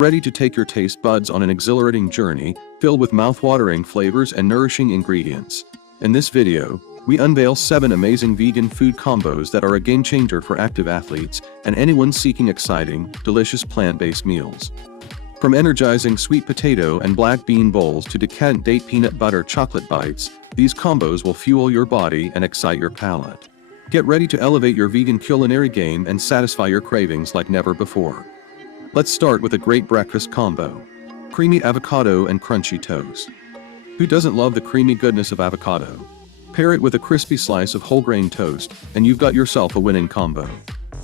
Ready to take your taste buds on an exhilarating journey, filled with mouth-watering flavors and nourishing ingredients. In this video, we unveil 7 amazing vegan food combos that are a game-changer for active athletes and anyone seeking exciting, delicious plant-based meals. From energizing sweet potato and black bean bowls to decadent date peanut butter chocolate bites, these combos will fuel your body and excite your palate. Get ready to elevate your vegan culinary game and satisfy your cravings like never before. Let's start with a great breakfast combo. Creamy avocado and crunchy toast. Who doesn't love the creamy goodness of avocado? Pair it with a crispy slice of whole grain toast, and you've got yourself a winning combo.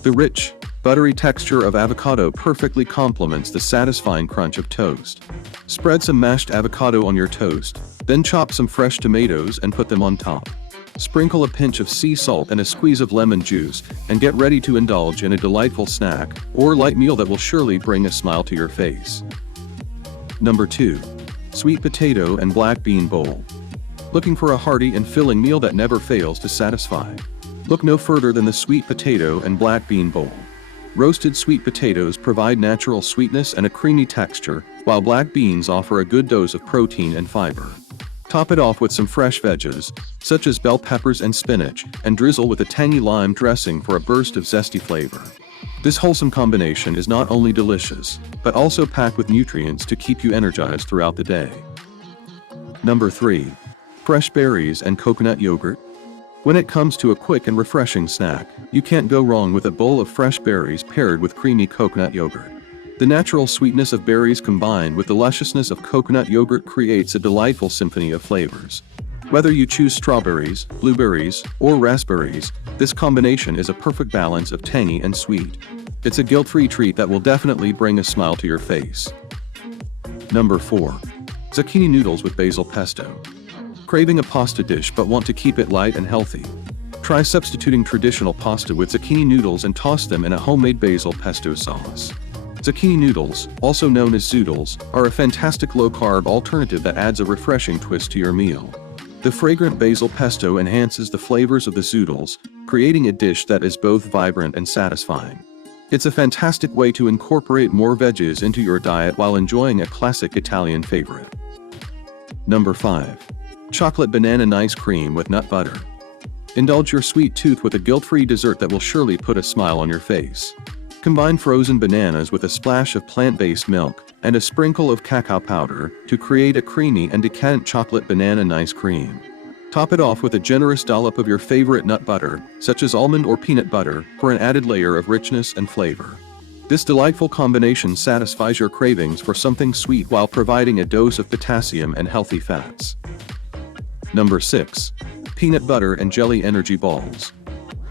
The rich, buttery texture of avocado perfectly complements the satisfying crunch of toast. Spread some mashed avocado on your toast, then chop some fresh tomatoes and put them on top. Sprinkle a pinch of sea salt and a squeeze of lemon juice, and get ready to indulge in a delightful snack or light meal that will surely bring a smile to your face. Number 2. Sweet potato and black bean bowl. Looking for a hearty and filling meal that never fails to satisfy? Look no further than the sweet potato and black bean bowl. Roasted sweet potatoes provide natural sweetness and a creamy texture, while black beans offer a good dose of protein and fiber. Top it off with some fresh veggies, such as bell peppers and spinach, and drizzle with a tangy lime dressing for a burst of zesty flavor. This wholesome combination is not only delicious, but also packed with nutrients to keep you energized throughout the day. Number 3. Fresh berries and coconut yogurt. When it comes to a quick and refreshing snack, you can't go wrong with a bowl of fresh berries paired with creamy coconut yogurt. The natural sweetness of berries combined with the lusciousness of coconut yogurt creates a delightful symphony of flavors. Whether you choose strawberries, blueberries, or raspberries, this combination is a perfect balance of tangy and sweet. It's a guilt-free treat that will definitely bring a smile to your face. Number 4. Zucchini noodles with basil pesto. Craving a pasta dish but want to keep it light and healthy? Try substituting traditional pasta with zucchini noodles and toss them in a homemade basil pesto sauce. Zucchini noodles, also known as zoodles, are a fantastic low-carb alternative that adds a refreshing twist to your meal. The fragrant basil pesto enhances the flavors of the zoodles, creating a dish that is both vibrant and satisfying. It's a fantastic way to incorporate more veggies into your diet while enjoying a classic Italian favorite. Number 5. Chocolate banana ice cream with nut butter. Indulge your sweet tooth with a guilt-free dessert that will surely put a smile on your face. Combine frozen bananas with a splash of plant-based milk and a sprinkle of cacao powder to create a creamy and decadent chocolate banana ice cream. Top it off with a generous dollop of your favorite nut butter, such as almond or peanut butter, for an added layer of richness and flavor. This delightful combination satisfies your cravings for something sweet while providing a dose of potassium and healthy fats. Number 6. Peanut butter and jelly energy balls.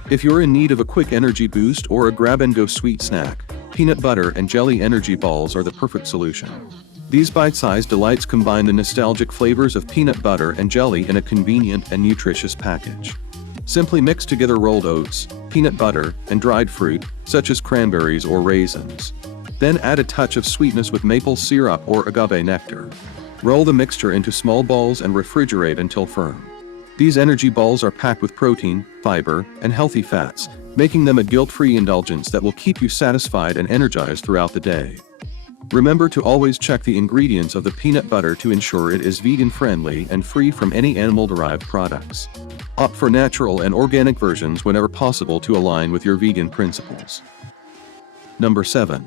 If you're in need of a quick energy boost or a grab-and-go sweet snack, peanut butter and jelly energy balls are the perfect solution. These bite-sized delights combine the nostalgic flavors of peanut butter and jelly in a convenient and nutritious package. Simply mix together rolled oats, peanut butter, and dried fruit, such as cranberries or raisins. Then add a touch of sweetness with maple syrup or agave nectar. Roll the mixture into small balls and refrigerate until firm. These energy balls are packed with protein, fiber, and healthy fats, making them a guilt-free indulgence that will keep you satisfied and energized throughout the day. Remember to always check the ingredients of the peanut butter to ensure it is vegan-friendly and free from any animal-derived products. Opt for natural and organic versions whenever possible to align with your vegan principles. Number 7.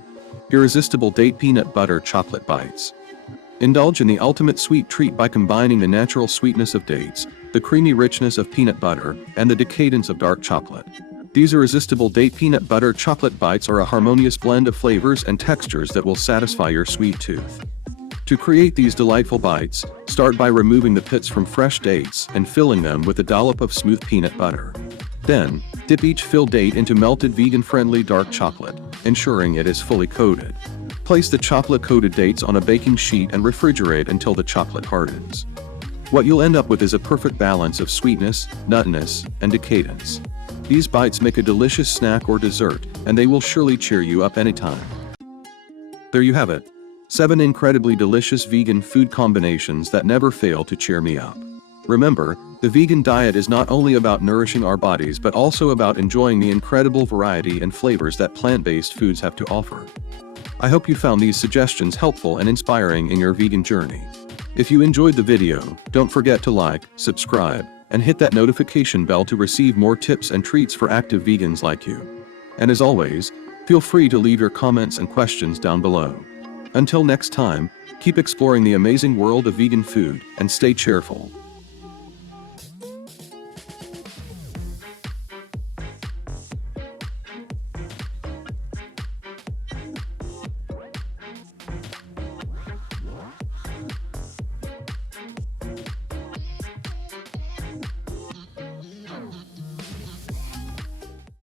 Irresistible date peanut butter chocolate bites. Indulge in the ultimate sweet treat by combining the natural sweetness of dates, the creamy richness of peanut butter, and the decadence of dark chocolate. These irresistible date peanut butter chocolate bites are a harmonious blend of flavors and textures that will satisfy your sweet tooth. To create these delightful bites, start by removing the pits from fresh dates and filling them with a dollop of smooth peanut butter. Then, dip each filled date into melted vegan-friendly dark chocolate, ensuring it is fully coated. Place the chocolate-coated dates on a baking sheet and refrigerate until the chocolate hardens. What you'll end up with is a perfect balance of sweetness, nuttiness, and decadence. These bites make a delicious snack or dessert, and they will surely cheer you up anytime. There you have it. 7 incredibly delicious vegan food combinations that never fail to cheer me up. Remember, the vegan diet is not only about nourishing our bodies but also about enjoying the incredible variety and flavors that plant-based foods have to offer. I hope you found these suggestions helpful and inspiring in your vegan journey. If you enjoyed the video, don't forget to like, subscribe, and hit that notification bell to receive more tips and treats for active vegans like you. And as always, feel free to leave your comments and questions down below. Until next time, keep exploring the amazing world of vegan food and stay cheerful.